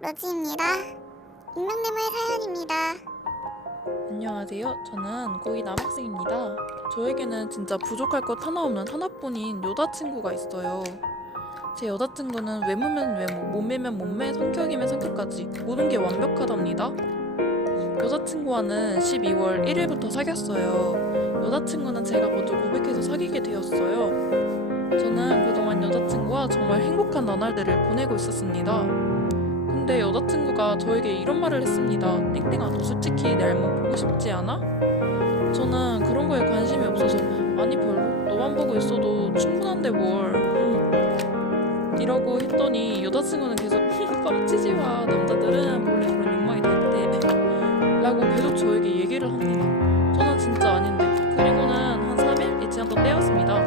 로지입니다. 익명님의 사연입니다. 안녕하세요. 저는 고2 남학생입니다. 저에게는 진짜 부족할 것 하나 없는 하나뿐인 여자친구가 있어요. 제 여자친구는 외모면 외모, 몸매면 몸매, 성격이면 성격까지 모든 게 완벽하답니다. 여자친구와는 12월 1일부터 사귀었어요. 여자친구는 제가 먼저 고백해서 사귀게 되었어요. 저는 그동안 여자친구와 정말 행복한 나날들을 보내고 있었습니다. 근데 여자친구가 저에게 이런 말을 했습니다. 땡땡아, 너 솔직히 내 알몸 보고 싶지 않아? 저는 그런 거에 관심이 없어서 아니 별로, 너만 보고 있어도 충분한데 뭘 이러고 했더니 여자친구는 계속 뻥치지 마, 남자들은 원래 그런 욕망이 될때 라고 계속 저에게 얘기를 합니다. 저는 진짜 아닌데. 그리고는 한 3일이 지났던 때였습니다.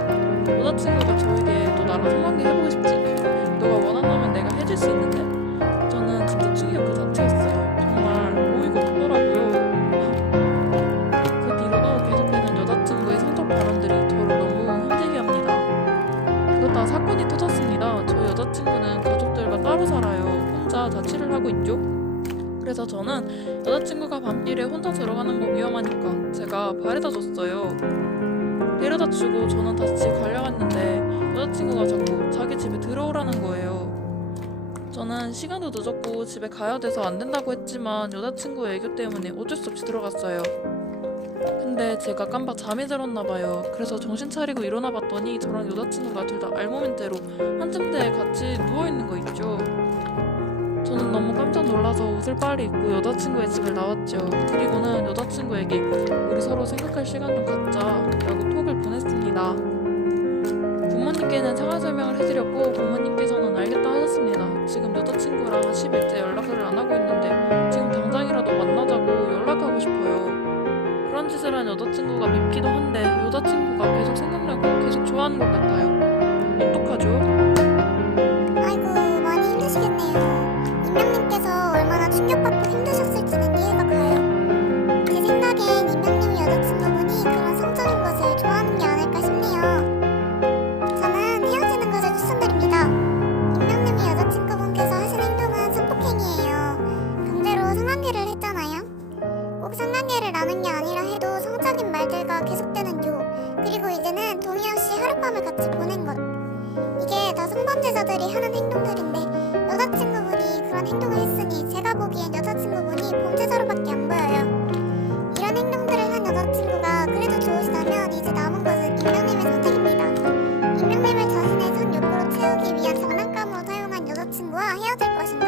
여자친구가 저에게 너 나랑 성관계 해보고 싶지? 너가 원한다면 내가 해줄 수 있는데? 저는 진짜 충격 그 자체였어요. 정말 어이가 없더라고요. 그 뒤로도 계속되는 여자친구의 성적 발언들이 저를 너무 힘들게 합니다. 그러다 사건이 터졌습니다. 저희 여자친구는 가족들과 따로 살아요. 혼자 자취를 하고 있죠. 그래서 저는 여자친구가 밤길에 혼자 들어가는 거 위험하니까 제가 바래다 줬어요. 데려다 주고 저는 다시 집 가려갔는데 여자친구가 자꾸 자기 집에 들어오라는 거예요. 저는 시간도 늦었고 집에 가야 돼서 안 된다고 했지만 여자친구의 애교 때문에 어쩔 수 없이 들어갔어요. 근데 제가 깜빡 잠이 들었나 봐요. 그래서 정신 차리고 일어나 봤더니 저랑 여자친구가 둘 다 알몸인 채로 한 침대에 같이 누워있는 거 있죠. 저는 너무 깜짝 놀라서 옷을 빨리 입고 여자친구의 집을 나왔죠. 그리고는 여자친구에게 우리 서로 생각할 시간 좀 갖자 라고 톡을 보냈습니다. 부모님께는 상황 설명을 해드렸고 부모님께서는 알겠다 하셨습니다. 지금 여자친구랑 10일째 연락을 안 하고 있는데 지금 당장이라도 만나자고 연락하고 싶어요. 그런 짓을 한 여자친구가 밉기도 한데 여자친구가 계속 생각나고 계속 좋아하는 것 같아요. 어떡하죠? 아이고, 많이 힘드시겠네요. 익명님께서 얼마나 충격받고 힘드셨을지는 이해가 가요. 제 생각엔 익명님이 여자친구분이 그런 성적인 것을 좋아하는 게 아닐까 싶네요. 저는 헤어지는 것을 추천드립니다. 익명님이 여자친구분께서 하신 행동은 성폭행이에요. 강제로 성관계를 했잖아요. 꼭 성관계를 나눈 게 아니라 해도 성적인 말들과 계속되는 욕, 그리고 이제는 동의 없이 하룻밤을 같이 보낸 것. 이게 다 성범죄자들이 하는 행동들인데 여자친구분이 그런 행동을 했으니 제가 보기엔 여자친구분이 범죄자로밖에 안 보여요. 이런 행동들을 한 여자친구가 그래도 좋으시다면 이제 남은 것은 익명님의 선택입니다. 익명님을 자신의 선 욕구로 채우기 위한 장난감으로 사용한 여자친구와 헤어질 것인가?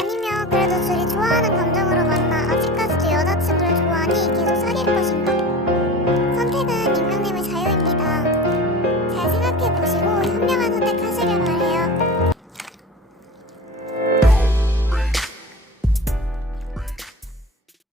아니면 그래도 둘이 좋아하는 감정